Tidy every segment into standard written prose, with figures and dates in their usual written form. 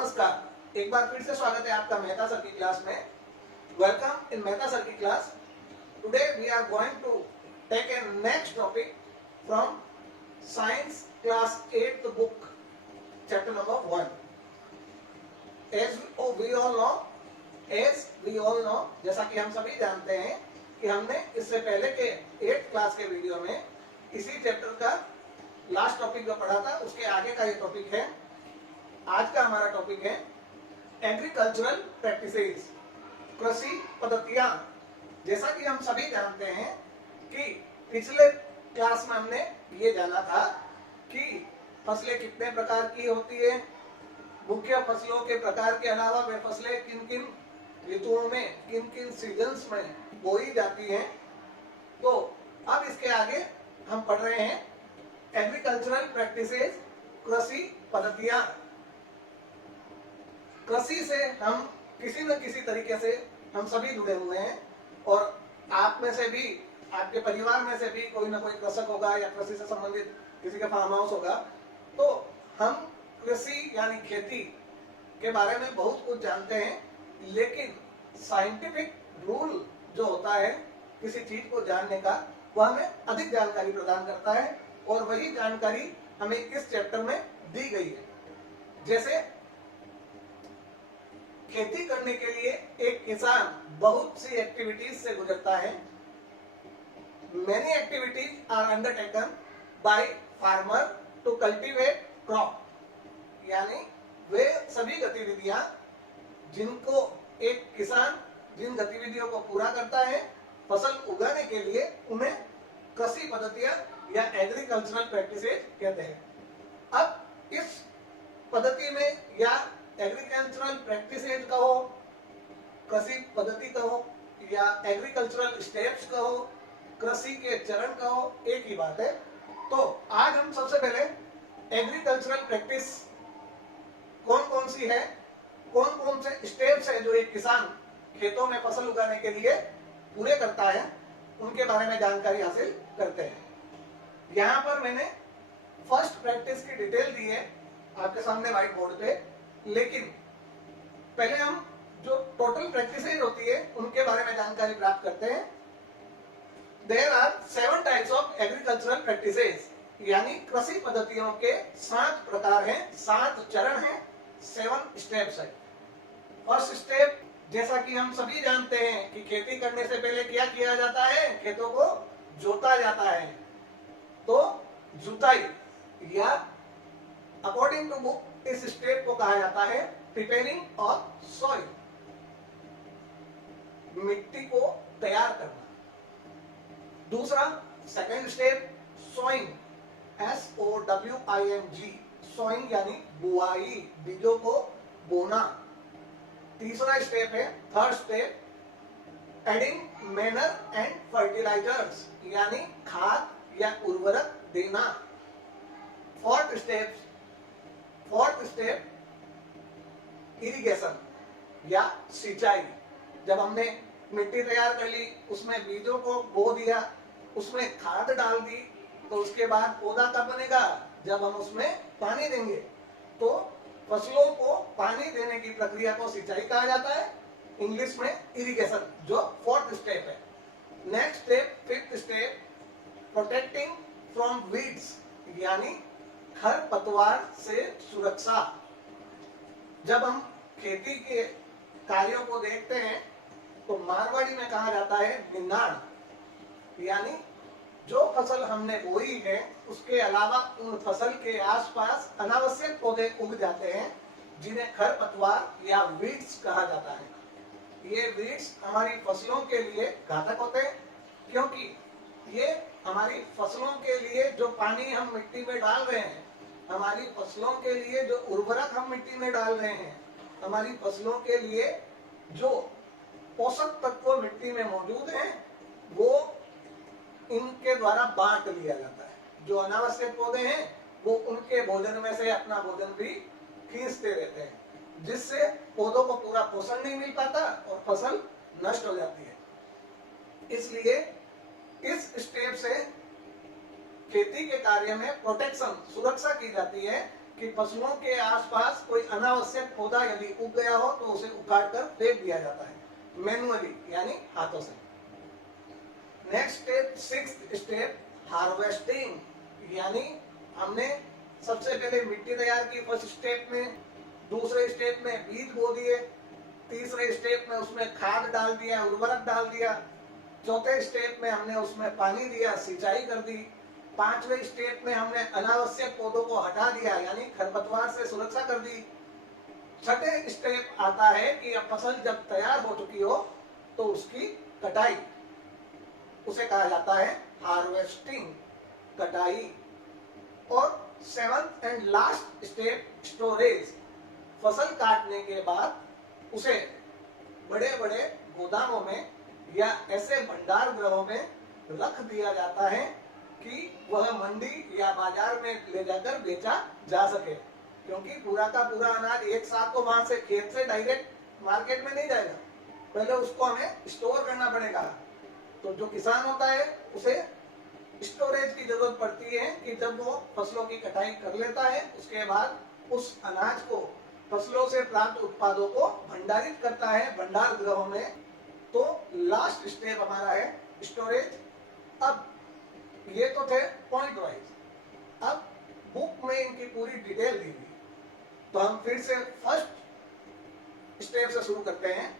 नमस्कार, एक बार फिर से स्वागत है आपका मेहता सर की क्लास में। वेलकम इन मेहता सर की class. Today we are going to take a next topic from science class 8th book, chapter number 1। As we all know, जैसा कि हम सभी जानते हैं कि हमने इससे पहले के 8th क्लास के वीडियो में इसी चैप्टर का लास्ट टॉपिक जो पढ़ा था उसके आगे का ये टॉपिक है। आज का हमारा टॉपिक है एग्रीकल्चरल प्रैक्टिसेस, कृषि पद्धतियां। जैसा कि हम सभी जानते हैं कि पिछले क्लास में हमने ये जाना था कि फसलें कितने प्रकार की होती है, मुख्य फसलों के प्रकार के अलावा वे फसलें किन किन ऋतुओं में, किन किन सीजन्स में बोई जाती हैं। तो अब इसके आगे हम पढ़ रहे हैं एग्रीकल्चरल प्रैक्टिसेस, कृषि पद्धतियां। कृषि से हम किसी न किसी तरीके से हम सभी जुड़े हुए हैं और आप में से भी, आपके परिवार में से भी कोई ना कोई कृषक होगा या कृषि से संबंधित किसी का फार्म हाउस होगा। तो हम कृषि यानी खेती के बारे में बहुत कुछ जानते हैं, लेकिन साइंटिफिक रूल जो होता है किसी चीज को जानने का, वह हमें अधिक जानकारी प्रदान करता है और वही जानकारी हमें इस चैप्टर में दी गई है। जैसे खेती करने के लिए एक किसान बहुत सी एक्टिविटीज से गुजरता है। Many activities are undertaken by farmer to cultivate crop, यानी वे सभी गतिविधियां जिनको एक किसान जिन गतिविधियों को पूरा करता है फसल उगाने के लिए, उन्हें कृषि पद्धतियां या एग्रीकल्चरल प्रैक्टिसेस कहते हैं। अब इस पद्धति में या एग्रीकल्चरल प्रैक्टिसेस कहो, कृषि पद्धति कहो या एग्रीकल्चरल स्टेप्स कहो, कृषि के चरण कहो, एक ही बात है। तो आज हम सबसे पहले एग्रीकल्चरल प्रैक्टिस कौन कौन सी है, कौन कौन से स्टेप्स है जो एक किसान खेतों में फसल उगाने के लिए पूरे करता है, उनके बारे में जानकारी हासिल करते हैं। यहाँ पर मैंने फर्स्ट प्रैक्टिस की डिटेल दी है आपके सामने व्हाइट बोर्ड पे, लेकिन पहले हम जो टोटल प्रैक्टिसेस होती है उनके बारे में जानकारी प्राप्त करते हैं। There are 7 types of agricultural practices, यानी कृषि पद्धतियों के 7 प्रकार हैं, 7 चरण हैं, 7 स्टेप्स है। फर्स्ट स्टेप, जैसा कि हम सभी जानते हैं कि खेती करने से पहले क्या किया जाता है, खेतों को जोता जाता है। तो जुताई या अकॉर्डिंग टू बुक इस स्टेप को कहा जाता है प्रिपेयरिंग ऑफ सॉइल, मिट्टी को तैयार करना। दूसरा second step sowing, SOWING, sowing यानी बुआई, बीजों को बोना। तीसरा स्टेप है third step adding manure and fertilizers, यानी खाद या उर्वरक देना। फोर्थ स्टेप इरिगेशन या सिंचाई, जब हमने मिट्टी तैयार कर ली, उसमें बीजों को बो दिया, उसमें खाद डाल दी, तो उसके बाद पौधा कब बनेगा, जब हम उसमें पानी देंगे। तो फसलों को पानी देने की प्रक्रिया को सिंचाई कहा जाता है, इंग्लिश में इरिगेशन, जो फोर्थ स्टेप है। Next step, fifth step protecting from weeds, यानी खरपतवार से सुरक्षा। जब हम खेती के कार्यों को देखते हैं तो मारवाड़ी में कहा जाता है निनाड़, यानी जो फसल हमने बोई है उसके अलावा उन फसल के आसपास अनावश्यक पौधे उग जाते हैं, जिन्हें खरपतवार या वीड्स कहा जाता है। ये वीड्स हमारी फसलों के लिए घातक होते हैं, क्योंकि ये हमारी फसलों के लिए जो पानी हम मिट्टी में डाल रहे हैं, हमारी फसलों के लिए जो उर्वरक हम मिट्टी में डाल रहे हैं, हमारी फसलों के लिए जो पोषक तत्व मिट्टी में मौजूद हैं, वो इनके द्वारा बांट लिया जाता है। जो अनावश्यक पौधे हैं वो उनके भोजन में से अपना भोजन भी खींचते रहते हैं, जिससे पौधों को पूरा पोषण नहीं मिल पाता और फसल नष्ट हो जाती है। इसलिए इस स्टेप से खेती के कार्य में प्रोटेक्शन, सुरक्षा की जाती है कि फसलों के आसपास कोई अनावश्यक पौधा यदि उग गया हो तो उसे उखाड़ कर फेंक दिया जाता है मैनुअली, यानी हाथों से। Next step, sixth step, harvesting, यानी हमने सबसे पहले मिट्टी तैयार की फर्स्ट स्टेप में, दूसरे स्टेप में बीज बो दिए, तीसरे स्टेप में उसमें खाद डाल दिया, उर्वरक डाल दिया, चौथे स्टेप में हमने उसमें पानी दिया, सिंचाई कर दी, पांचवें स्टेप में हमने अनावश्यक पौधों को हटा दिया यानी खरपतवार से सुरक्षा कर दी। छठे स्टेप आता है कि अब फसल जब तैयार हो चुकी हो तो उसकी कटाई, उसे कहा जाता है हार्वेस्टिंग, कटाई। और seventh and last step, storage, फसल काटने के बाद उसे बड़े बड़े गोदामों में या ऐसे भंडार गृहों में रख दिया जाता है कि वह मंडी या बाजार में ले जाकर बेचा जा सके, क्योंकि पूरा का पूरा अनाज एक साथ तो वहां से खेत से डायरेक्ट मार्केट में नहीं जाएगा, पहले उसको हमें स्टोर करना पड़ेगा। तो जो किसान होता है उसे स्टोरेज की जरूरत पड़ती है कि जब वो फसलों की कटाई कर लेता है उसके बाद उस अनाज को, फसलों से प्राप्त उत्पादों को भंडारित करता है भंडार गृहों में। तो लास्ट स्टेप हमारा है स्टोरेज। अब ये तो थे पॉइंट वाइज, अब बुक में इनकी पूरी डिटेल दी हुई, तो हम फिर से फर्स्ट स्टेप से शुरू करते हैं।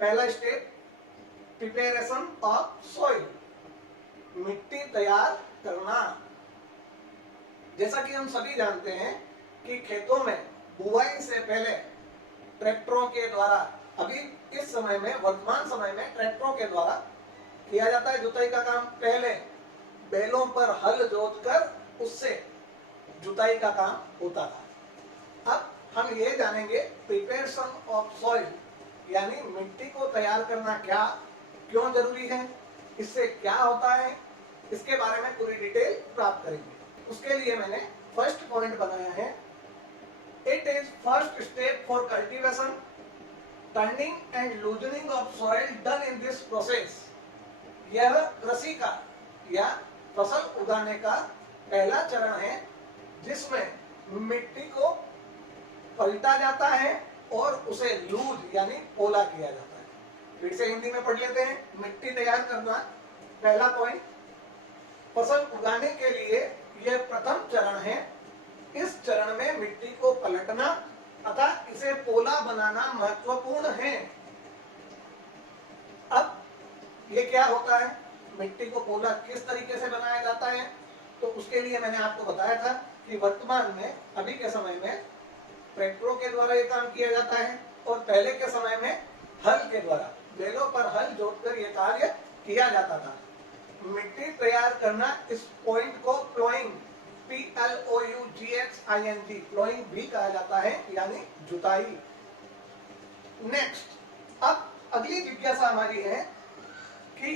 पहला स्टेप, प्रिपरेशन ऑफ सॉइल, मिट्टी तैयार करना। जैसा कि हम सभी जानते हैं कि खेतों में बुआई से पहले ट्रैक्टरों के द्वारा, अभी इस समय में, वर्तमान समय में ट्रैक्टरों के द्वारा किया जाता है जुताई का काम। पहले बैलों पर हल जोतकर उससे जुताई का काम होता था। अब हम ये जानेंगे प्रिपरेशन ऑफ सॉइल, यानी मिट्टी को तैयार करना क्या, क्यों जरूरी है, इससे क्या होता है, इसके बारे में पूरी डिटेल प्राप्त करेंगे। उसके लिए मैंने फर्स्ट पॉइंट बनाया है, it is first step for cultivation, turning and loosening of soil done in this process. यह कृषि का या फसल उगाने का पहला चरण है जिसमें मिट्टी को पलटा जाता है और उसे लूज यानी पोला किया जाता है। फिर से हिंदी में पढ़ लेते हैं। मिट्टी तैयार करना पहला पॉइंट, फसल उगाने के लिए यह प्रथम चरण है। इस चरण में मिट्टी को पलटना तथा इसे पोला बनाना महत्वपूर्ण है। अब ये क्या होता है, मिट्टी को पोला किस तरीके से बनाया जाता है, तो उसके लिए मैंने आपको बताया था कि वर्तमान में, अभी के समय में ट्रैक्टरों के द्वारा ये काम किया जाता है और पहले के समय में हल के द्वारा, बैलों पर हल जोतकर ये कार्य किया जाता था। मिट्टी तैयार करना, इस पॉइंट को प्लोइंग, PLOUGHING, प्लोइंग भी कहा जाता है, यानी जुताई। नेक्स्ट, अब अगली जिज्ञासा हमारी है कि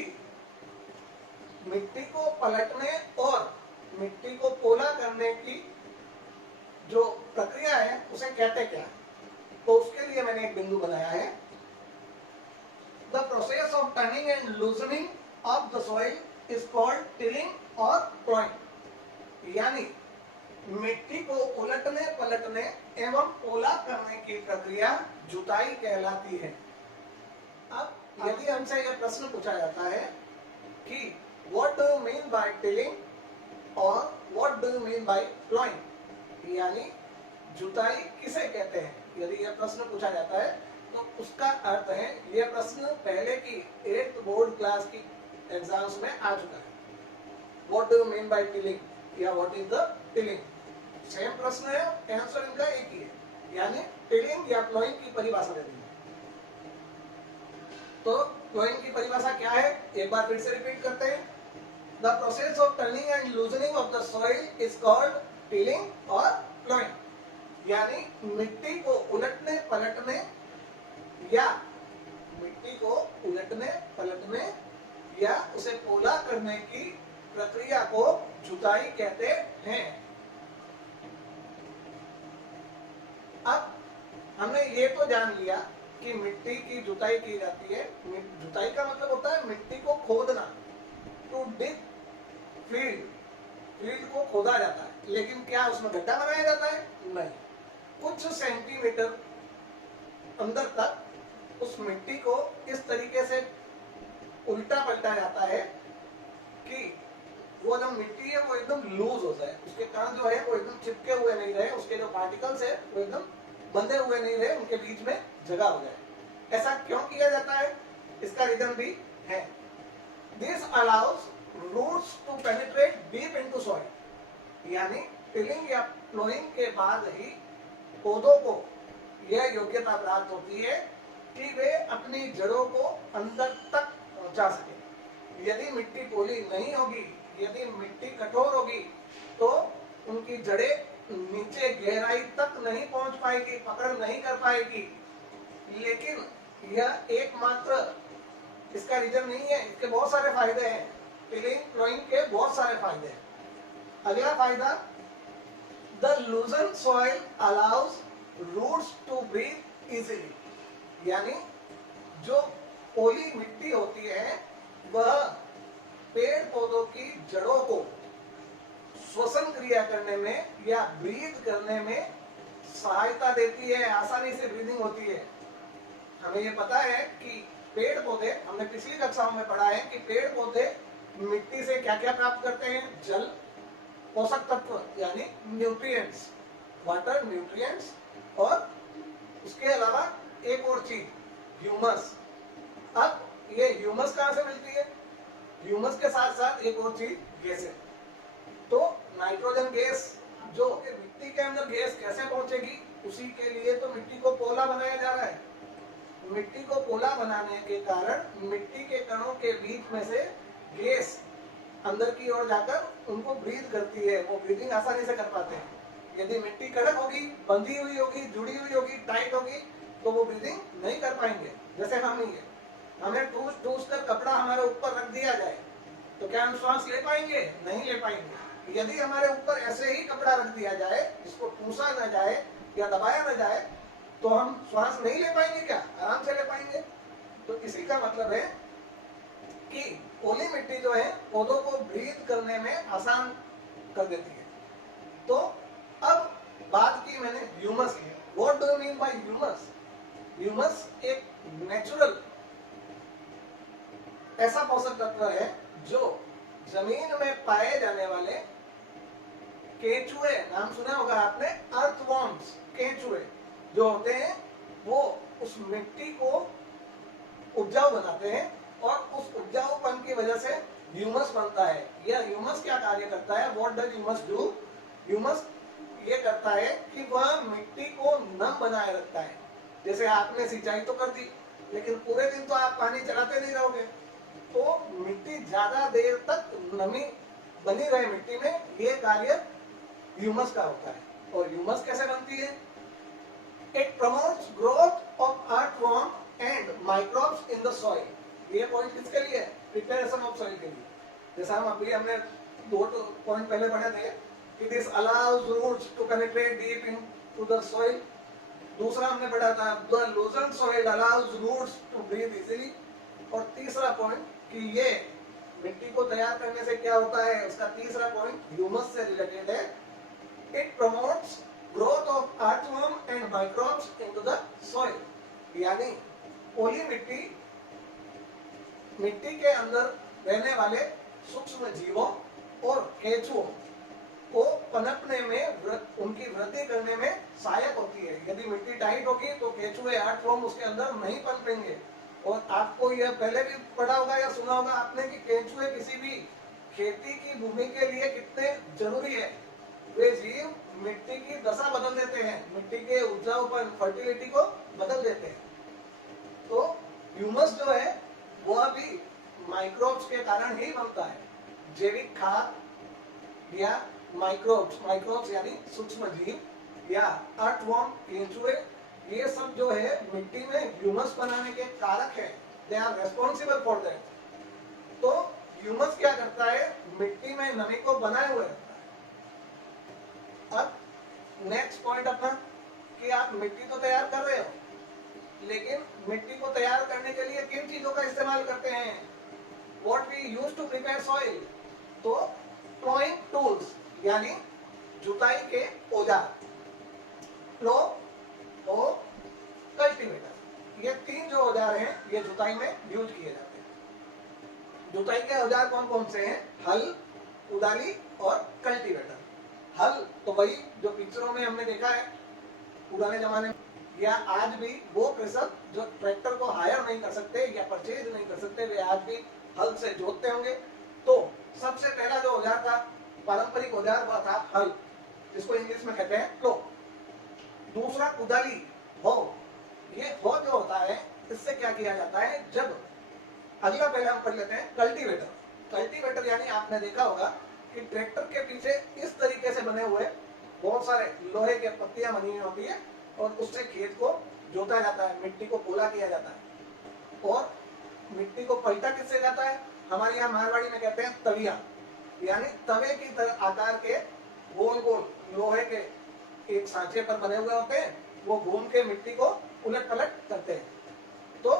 मिट्टी को पलटने और मिट्टी को पोला करने की जो प्रक्रिया है उसे कहते क्या है। तो उसके लिए मैंने एक बिंदु बनाया है, the process of turning and loosening of the soil is called tilling और प्लोइंग, यानी मिट्टी को उलटने पलटने एवं पोला करने की प्रक्रिया जुताई कहलाती है। अब यदि हमसे यह प्रश्न पूछा जाता है कि what do you mean by tilling और what do you mean by ploughing, यानी जुताई किसे कहते हैं, यदि यह प्रश्न पूछा जाता है तो उसका अर्थ है, यह प्रश्न पहले की 8th बोर्ड क्लास की एग्जाम्स में आ चुका है। What do you mean by tilling या what is the tilling, same प्रश्न है, आंसर इनका एक ही है, यानी टिलिंग या प्लोइंग की परिभाषा दे दी। तो प्लोइंग की परिभाषा क्या है, एक बार फिर से रिपीट करते हैं। The process of turning and loosening of the soil is called tilling और प्लोइंग, यानी मिट्टी को उलटने पलटने या मिट्टी को उलटने पलटने या उसे पोला करने की प्रक्रिया को जुताई कहते हैं। अब हमने ये तो जान लिया कि मिट्टी की जुताई की जाती है। जुताई का मतलब होता है मिट्टी को खोदना, टू डिग फील्ड, फील्ड को खोदा जाता है। लेकिन क्या उसमें गड्ढा बनाया जाता है? नहीं, कुछ सेंटीमीटर अंदर तक उस मिट्टी को इस तरीके से उल्टा पलटा जाता है कि वो जो मिट्टी है वो एकदम लूज हो जाए, उसके कण जो है वो एकदम चिपके हुए नहीं रहे, उसके जो पार्टिकल्स है वो एकदम बंधे हुए नहीं रहे, उनके बीच में जगह हो जाए। ऐसा क्यों किया जाता है? इसका रीजन भी है। This allows roots to penetrate deep into soil, यानी टिलिंग या प्लोइंग के बाद ही पौधों को यह योग्यता प्राप्त होती है कि वे अपनी जड़ों को अंदर तक पहुंचा सके। यदि मिट्टी पोली नहीं होगी, यदि मिट्टी कठोर होगी, तो उनकी जड़ें नीचे गहराई तक नहीं पहुंच पाएगी, पकड़ नहीं कर पाएगी। लेकिन यह एकमात्र इसका रीजन नहीं है, इसके बहुत सारे फायदे हैं। टिलिंग प्लोइंग के बहुत सारे फायदे हैं। अगला फायदा, the loosen soil allows roots to breathe easily, यानी जो पोली मिट्टी होती है वह पेड़ पौधों की जड़ों को श्वसन क्रिया करने में या ब्रीथ करने में सहायता देती है, आसानी से ब्रीदिंग होती है। हमें ये पता है कि पेड़ पौधे, हमने पिछली कक्षाओं में पढ़ा है कि पेड़ पौधे मिट्टी से क्या क्या प्राप्त करते हैं? जल, पोषक तत्व यानी न्यूट्रिएंट्स, वाटर न्यूट्रिएंट्स, और उसके अलावा एक और चीज, ह्यूमस। अब ये ह्यूमस कहां से मिलती है? ह्यूमस के साथ साथ एक और चीज, गैसें। तो नाइट्रोजन गैस जो मिट्टी के अंदर गैस कैसे पहुंचेगी, उसी के लिए तो मिट्टी को पोला बनाया जा रहा है। मिट्टी को पोला बनाने के कारण मिट्टी के कणों के बीच में से गैस अंदर की ओर जाकर उनको ब्रीथ करती है, वो ब्रीदिंग आसानी से कर पाते हैं। यदि मिट्टी कड़क होगी, बंधी हुई होगी, जुड़ी हुई होगी, टाइट होगी, तो वो ब्रीदिंग नहीं कर पाएंगे। जैसे हम ही है, हमें ठूस ठूस कर कपड़ा हमारे ऊपर रख दिया जाए तो क्या हम श्वास ले पाएंगे? नहीं ले पाएंगे। यदि हमारे ऊपर ऐसे ही कपड़ा रख दिया जाए, इसको ठूसा न जाए या दबाया न जाए, तो हम श्वास नहीं ले पाएंगे क्या? आराम से ले पाएंगे। तो इसी का मतलब है कि पोली मिट्टी जो है पौधों को ब्रीथ करने में आसान कर देती है। तो अब बात की मैंने ह्यूमस की। What do you mean bye humus? Humus एक नेचुरल ऐसा पोषक तत्व है जो जमीन में पाए जाने वाले केंचुए, नाम सुना होगा आपने, अर्थवॉर्म्स, केंचुए जो होते हैं, वो उस मिट्टी को उपजाऊ बनाते हैं और उस उपजाऊपन की वजह से ह्यूमस बनता है। यह ह्यूमस क्या कार्य करता है? What does humus do? Humus ये करता है कि वह मिट्टी को नम बनाए रखता है। जैसे आपने सिंचाई तो कर दी, लेकिन पूरे दिन तो आप पानी चलाते नहीं रहोगे, तो मिट्टी ज्यादा देर तक नमी बनी रहे मिट्टी में, ये कार्य ह्यूमस का होता है। और ह्यूमस कैसे बनती है? It promotes growth of earthworm and microbes in the soil. ये पॉइंट किसके लिए है? प्रिपरेशन ऑफ सॉइल के लिए। जैसा हम अभी हमने 2 पॉइंट पहले पढ़े थे कि this allows roots to penetrate deep into the soil. दूसरा हमने पढ़ा था the loosen soil allows roots to breathe easily. और तीसरा पॉइंट कि ये मिट्टी को तैयार करने से क्या होता है, उसका तीसरा पॉइंट ह्यूमस से रिलेटेड है। It promotes growth of earthworm and microbes into the soil. यानी पोली मिट्टी, मिट्टी के अंदर रहने वाले सूक्ष्म जीवों और केंचुओं को पनपने में, उनकी वृद्धि करने में सहायक होती है। यदि मिट्टी टाइट होगी तो केंचुए, अर्थवर्म उसके अंदर नहीं पनपेंगे। और आपको यह पहले भी पढ़ा होगा या सुना होगा आपने कि केंचुए किसी भी खेती की भूमि के लिए कितने जरूरी है। वे जीव मिट्टी की दशा बदल देते हैं, मिट्टी के उपजाऊपन, फर्टिलिटी को बदल देते हैं। तो ह्यूमस जो है वह भी माइक्रोब्स के कारण ही बनता है। जैविक खाद या माइक्रोब्स यानी सूक्ष्म जीव या अर्थवर्म, केंचुए, ये सब जो है मिट्टी में ह्यूमस बनाने के कारक है। They are responsible for that. तो ह्यूमस क्या करता है? मिट्टी में नमी को बनाए हुए रखता है। अब नेक्स्ट पॉइंट अपना कि आप मिट्टी तो तैयार कर रहे हो, लेकिन मिट्टी को तैयार करने के लिए किन चीजों का इस्तेमाल करते हैं? What we use to prepare soil. तो प्लोइंग टूल्स, यानी जुताई के औजार, प्लो और कल्टीवेटर, ये तीन जो औजार हैं ये जुताई में यूज किए जाते हैं। जुताई के औजार कौन कौन से हैं? हल, कुदाली और कल्टीवेटर। हल तो वही जो पिक्चरों में हमने देखा है पुराने जमाने में, या आज भी वो कृषक जो ट्रैक्टर को हायर नहीं कर सकते या परचेज नहीं कर सकते, वे आज भी हल से जोतते होंगे। तो सबसे पहला जो औजार था, पारंपरिक औजार, वह था हल, जिसको इंग्लिश में कहते हैं प्लो। दूसरा कुदाली, हो। ये हो जो होता है, इससे क्या किया जाता है, जब अगला पहले हम पढ़ लेते हैं कल्टीवेटर। कल्टीवेटर यानी आपने देखा होगा कि ट्रैक्टर के पीछे इस तरीके से बने हुए बहुत सारे लोहे के पत्तियां बनी हुई होती है और उससे खेत को जोता जाता है, मिट्टी को पोला किया जाता है। और मिट्टी को पलटा किससे जाता है? हमारे यहाँ मारवाड़ी में कहते हैं तविया, यानी तवे की तरह आकार के गोल गोल लोहे के एक सांचे पर बने हुए होते हैं, वो घूम के मिट्टी को उलट पलट करते हैं। तो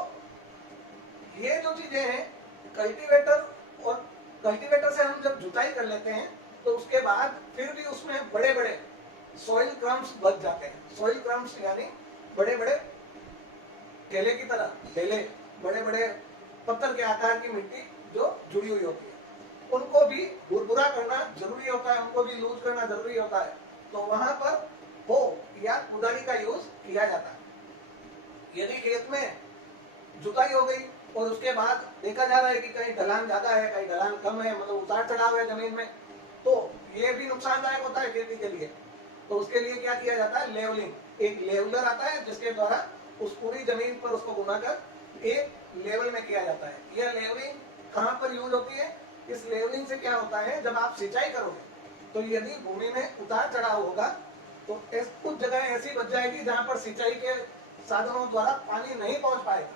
ये जो चीजें हैं कल्टीवेटर, और कल्टीवेटर से हम जब जुताई कर लेते हैं तो उसके बाद फिर भी उसमें बड़े बड़े सॉइल क्रम्स बच जाते हैं। सॉइल क्रम्स यानी बड़े बड़े ढेले की तरह, ढेले बड़े बड़े पत्थर के आकार की मिट्टी जो जुड़ी हुई होती है, उनको भी भुरभुरा करना जरूरी होता है, उनको भी लूज करना जरूरी होता है। तो वहां पर हो या कुदाली का यूज किया जाता है। यदि खेत में जुताई हो गई और उसके बाद देखा जा रहा है कि कहीं ढलान ज्यादा है, कहीं ढलान कम है, मतलब उतार चढ़ाव है जमीन में, तो ये भी नुकसानदायक होता है खेती के लिए। तो उसके लिए क्या किया जाता है? लेवलिंग। एक लेवलर आता है जिसके द्वारा उस पूरी जमीन पर उसको घुमाकर एक लेवल में किया जाता है। यह लेवलिंग कहाँ पर यूज होती है? इस लेवलिंग से क्या होता है, जब आप सिंचाई करोगे तो यदि भूमि में उतार चढ़ाव होगा तो कुछ जगह ऐसी बच जाएगी जहां पर सिंचाई के साधनों द्वारा पानी नहीं पहुंच पाएगा,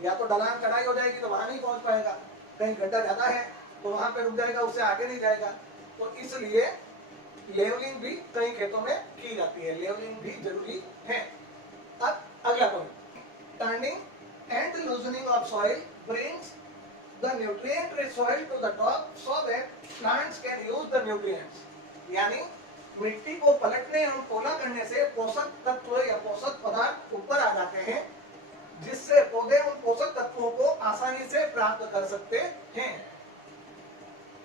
या तो ढलान चढ़ाई हो जाएगी तो वहां नहीं पहुंच पाएगा, कहीं गड्ढा ज्यादा है तो वहां पे रुक जाएगा, उससे आगे नहीं जाएगा। तो इसलिए लेवलिंग भी कई खेतों में की जाती है, लेवलिंग भी जरूरी है। अब अगला point, turning and loosening of soil brings the nutrient rich soil to the top so that plants can use the nutrients. यानी मिट्टी को पलटने और पोला करने से पोषक तत्व या पोषक पदार्थ ऊपर आ जाते हैं, जिससे पौधे उन पोषक तत्वों को आसानी से प्राप्त कर सकते हैं।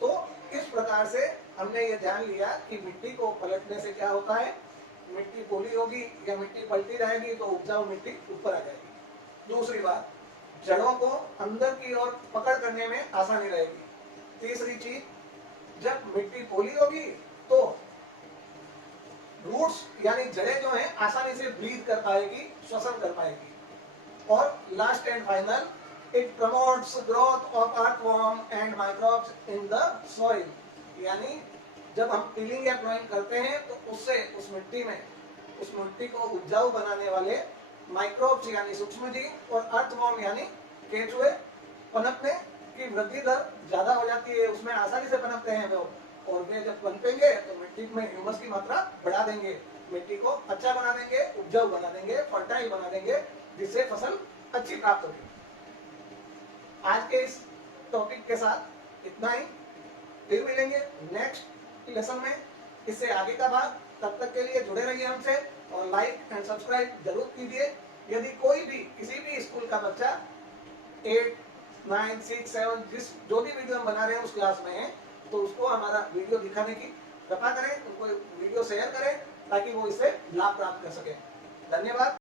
तो इस प्रकार से हमने ये ध्यान लिया कि मिट्टी को पलटने से क्या होता है, मिट्टी पोली होगी या मिट्टी पलटी रहेगी तो उपजाऊ मिट्टी ऊपर आ जाएगी। दूसरी बात, जड़ों को अंदर की ओर पकड़ करने में आसानी रहेगी। तीसरी चीज, जब मिट्टी पोली होगी तो रूट्स यानी जड़ें जो हैं आसानी से ब्रीथ कर पाएगी, श्वसन कर पाएगी। और last and final, it promotes growth of earthworm and microbes in the soil. यानी जब हम टिलिंग या प्लोइंग करते हैं तो उससे उस मिट्टी को उपजाऊ बनाने वाले माइक्रोब्स यानी सूक्ष्म जीव और अर्थवॉर्म यानी केंचुए पनपने की वृद्धि दर ज्यादा हो जाती है, उसमें आसानी से पनपते हैं वो, और वे जब पनपेंगे तो मिट्टी में ह्यूमस की मात्रा बढ़ा देंगे, मिट्टी को अच्छा बना देंगे, उपजाऊ बना देंगे, फर्टाइल बना देंगे, जिससे फसल अच्छी प्राप्त होगी। आज के इस टॉपिक के साथ इतना ही, फिर मिलेंगे नेक्स्ट लेसन में इससे आगे का भाग। तब तक के लिए जुड़े रहिए हमसे और लाइक एंड सब्सक्राइब जरूर कीजिए। यदि कोई भी किसी भी स्कूल का बच्चा 8, 9, 6, 7 जो भी वीडियो हम बना रहे हैं उस क्लास में है, तो उसको हमारा वीडियो दिखाने की कृपा करें, उनको वीडियो शेयर करें ताकि वो इससे लाभ प्राप्त कर सके। धन्यवाद।